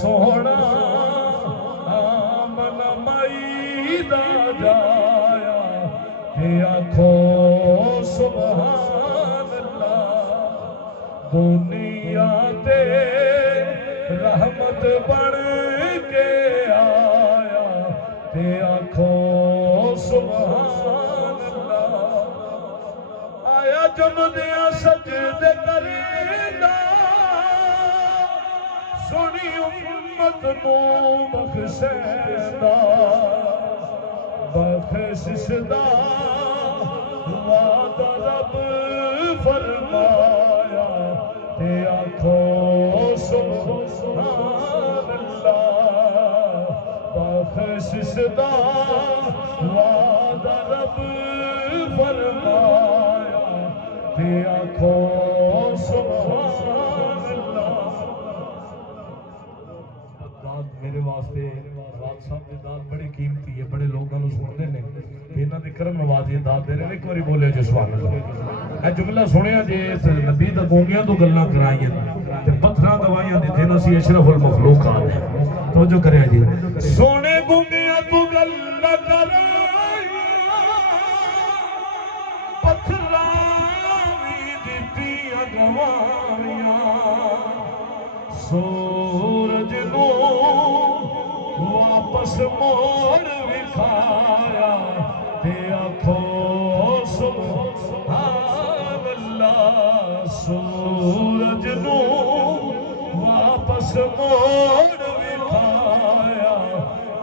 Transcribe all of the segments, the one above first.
سونا آمن مئی دا جایا تے آکھو سبحان اللہ دنیا تے رحمت بن کے آیا تے آکھو سبحان اللہ آیا جمدیاں سجدے کریندا سنی امت نو بخشیندا بخشش دا وعدہ رب فرمایا تے آکھو سبحان اللہ بخشش دا وعدہ رب فرمایا تے آکھو سبحان اللہ داد میرے واسطے داد صاحب دی داد بڑی قیمتی ہے بڑے لوگوں کو سن دے نے انہاں دی کرم نوازی داد دے رہے ایک باری بولے جی سبحان اللہ اے جملہ سنیا جی نبی دا گونگیاں تو گلاں کرائیں تے پتھراں گوائیاں دتے نا سی اشرف المخلوقات توجہ کرے جی سونے گونگیاں تو گلاں کرائیں پتھراں وی دتیاں گوائیاں سورج نو واپس موڑ وکھایا تے آکھو سبحان اللہ سورج نو واپس موڑ وکھایا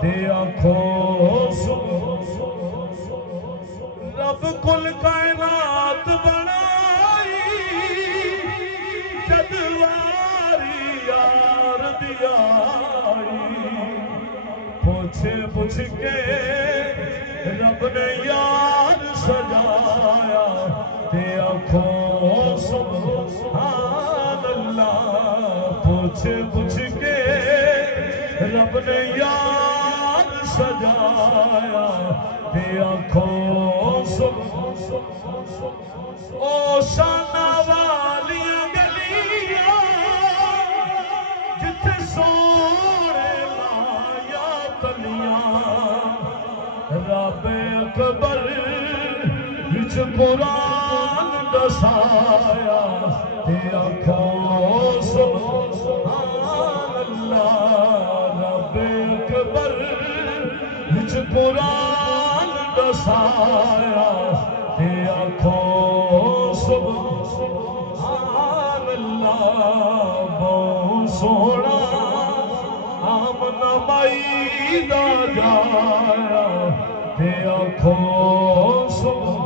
تے آکھو رب کل کائنات بنائی جدواری یار دیائی پوچھ کے رب نے یار سجایا تے آکھو سبحان اللہ پوچھ کے رب نے یار سجایا تے آکھو او شانہ والیاں گلیاں جتھے سونے لایا تلیاں رب اکبر وچ قرآن دسایا تے آکھو سبحان اللہ رب اکبر وچ قرآن دسایا تے آکھو سبحان اللہ بہت سونا آمن مئی دا جایا تے آکھو سبحان